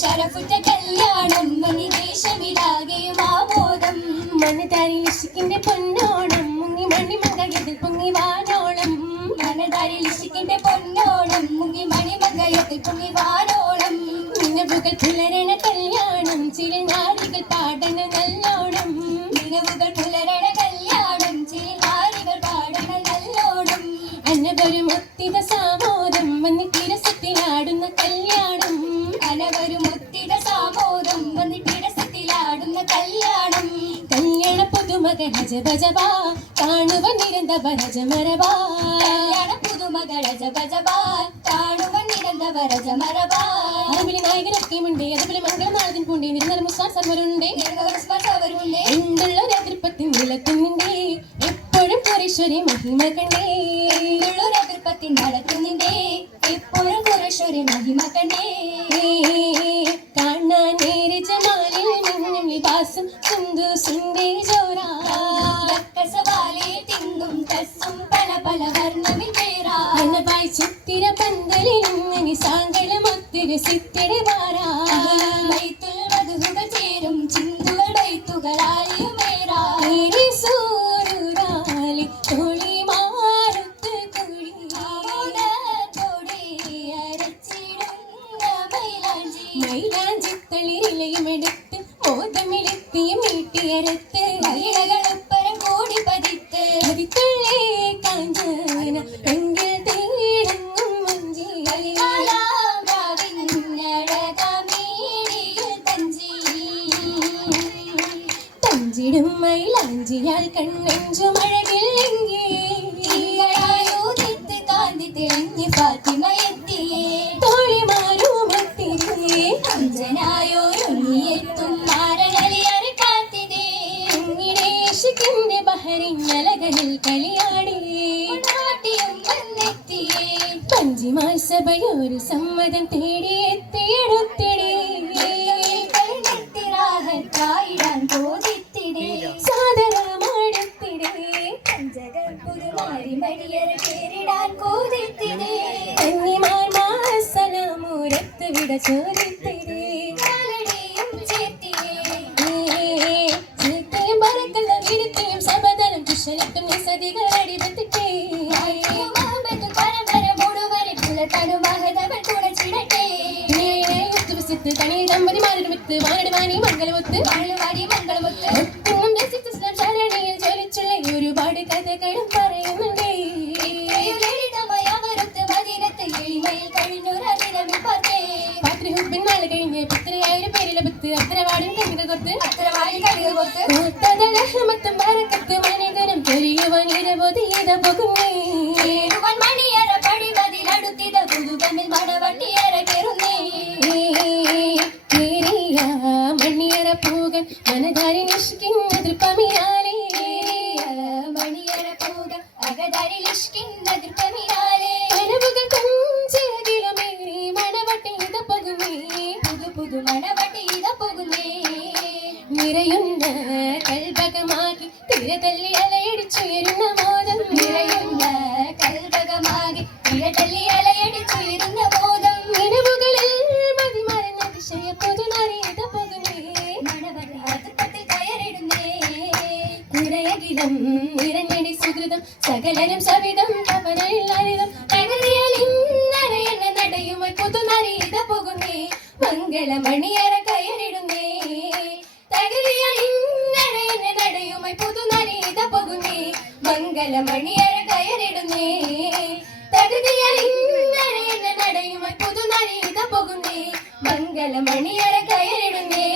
ശരഫുറ്റ കല്യാണം കല്യാണം ദേശമിലാകെയും ആമോദം മനതാരിൽ ഇഷ്കിന്റെ പൊന്നോണം മുങ്ങി മണിമങ്കയത്തിൽ പൊങ്ങി വാനോളം മനതാരിൽ ഇഷ്കിന്റെ പൊന്നോണം മുങ്ങി മണിമങ്കയത്തിൽ പൊങ്ങി വാനോളം നിലവുകൾ പുലരണ കല്യാണം ചിരനാരികൾ പാടണ നല്ലോണം നിലവുകൾ പുലരണ കല്യാണം ചിരനാരികൾ പാടണ നല്ലോണം അനവരും ഒത്തിത സാമോദം വന്നിട്ടിരസത്തിലാടുന്ന കല്യാണം അനവരും ഒത്തിത സാമോദം വന്നിട്ടിരസത്തിലാടുന്ന കല്യാണം കല്യാണ പുതുമകൾ ഹജബജബ കാണുവൻ നിരന്തവ ഹജമരബ കല്യാണ പുതുമകൾ ഹജബജബ കാണുവൻ നിരന്തവ ഹജമരബ അതുപോലെ നായകനൊക്കെയുമുണ്ട് അതുപോലെ മംഗളനാഥൻ പൂണ്ടേ നിർമ്മല മുസ്താൻ സർവരുണ്ടേ എന്തുള്ള എതിർപ്പത്തിൻ നിലത്തുന്നിണ്ടേ എപ്പോഴും കുറേശ്വരി മഹിമ കണ്ടേ എതിർപ്പത്തിൻ നടത്തുന്നിണ്ടേ എപ്പോഴും കുറേശ്വരി മഹിമ കണ്ടേ കാണാൻ നേരെ ജമാലിൽ മിന്നും ലിബാസും സുന്ദു സുന്ദേ ജോറാ കസവാലേ തിങ്ങും കസും പല പല വർണ്ണമിൽ പേരാ മനവായി ചിത്തിര പന്തലിൽ ഇങ്ങനെ സാങ്കളം ഒത്തിരി സിത്തിരി മാറാ ബൈത്തുൽ മദ്ഹുകൾ ചേരും ചിന്തുകൾ ബൈത്തുകളാലിയുമേറാ സൂരുരാലി തൊളി മാറുത്ത് കുഴി മൈലാഞ്ചി തളിരിലയുമെടുത്ത് മോദമിലെത്തിയും വീട്ടിയരത്ത് മഹിളകളുപ്പരം കൂടി പതിത്ത് പതിത്തുള്ളേ കാഞ്ചന എങ്കിൽ തീരങ്ങും മഞ്ചി തഞ്ചിടും മൈലാഞ്ചിയാൽ കണ്ണെഞ്ചു മഴകില്ലെങ്കിൽ കാന്തി തെളിഞ്ഞ് ഫാത്തിമ എത്തിയേ തോഴിമാരുമെത്തിരേ അഞ്ജനായോരുങ്ങിയെത്തും മാരണലിയറി കാത്തിരേ ഇങ്ങിടേശിക്കിന്റെ ബഹരിഞ്ഞലകളിൽ കളിയാടി നാട്ടിയും വന്നെത്തിയേ പഞ്ചിമാസഭയൊരു സമ്മതം തേടിയെത്തിയെടുത്തിടേ ായിടാൻ തോന്നിത്തിടേ സാദരമാടുത്തിടേ പഞ്ചകൾ പുതുമാരി മടിയറ പേരിടാൻ കോതിത്തിടേ കന്നിമാർ മാസലാമൂരത്ത് വിട ചോദിത്തിടേ കാലടിയും ചേത്തിയേ ചീത്തയും പറക്കല്ല വീരത്തെയും സബദനം കുശലിട്ടും നിസതികൾ അടിപത്തിട്ടേ പരമ്പര മുഴുവരെ പുലത്തനു മഹതവൻ തുണച്ചിടട്ടെ തനി ദമ്പതിമാരുടെ വിത്ത് വാനടി വാണി മംഗലമൊത്ത് വാഴുവാടി മംഗളമൊത്ത് ഒന്നും രസിച്ച ശരണിയിൽ ജ്വലിച്ചുള്ള ഒരുപാട് കഥകളും പറയുന്നുണ്ടേ ലളിതമായ അവരൊത്ത് മദീനത്ത് എളിമയിൽ കഴിഞ്ഞൊരതിരമിൽ പതേ പാത്രിഹുബിൻ നാള് കഴിഞ്ഞ് പുത്രിയായൊരു പേരിലെ ബുത്ത് അത്രവാടും കവിത കൊത്ത് അത്രവാടി കളികൾ കൊത്ത് കൂത്തതലഹമത്തും ബറക്കത്ത് മനിതനും ചെറിയവൻ ഇരവൊതിയത പോകുന്നേ ഏഴുവൻ മണിയറ പടിവതിലടുത്തിത പുതുകമിൽ മടവണ്ടിയറ കയറുന്നേ മണിയറ പോകൻ മനധാരി നിഷ്കിന്ന തൃപ്പമിയാലേ മണിയറ പോക അകതാരി ലിഷ്കിന്ന തൃപ്പമിയാലേ കനവുകൾ കഞ്ചിലകിലുമേറി മണവട്ടി ഇത പോകുന്നേ പുതു പുതു മണവട്ടി ഇത പോകുന്നേ നിറയുന്ന കൽഭകമാക്കി തിരതല്ലി അലയടിച്ചുയരുന്ന മോദം നിറയുന്ന കൽഭകമാകി തിരതല്ലി അലയടിച്ചുയരുന്ന ബോധം നിലവുകളിൽ മതിമറന്ന അതിശയ പുതുനാരി ഇത പോകുന്നേ മണവത്തിൽ കയറിടുന്നേ നിറയകിലം നിറഞ്ഞടി സുഹൃതം സകലരും സവിധം തപനയില്ലാരിതം തകർന്നിയാൽ ഇന്നരയെന്ന നടയുമായി പുതുനാരി ഇത പോകുന്നേ മംഗളമണിയറ കയറിടുന്നേ തകർന്നിയാൽ ഇന്നരയെന്ന നടയുമായി പുതുനാരി ഇത പോകുന്നേ മംഗളമണിയറ കയറിടുന്നേ തകർന്നിയാൽ ഇന്നരയെന്ന നടയുമായി പുതുനാരി ഇത പോകുന്നേ മംഗളമണിയറ കയറിടുന്നേ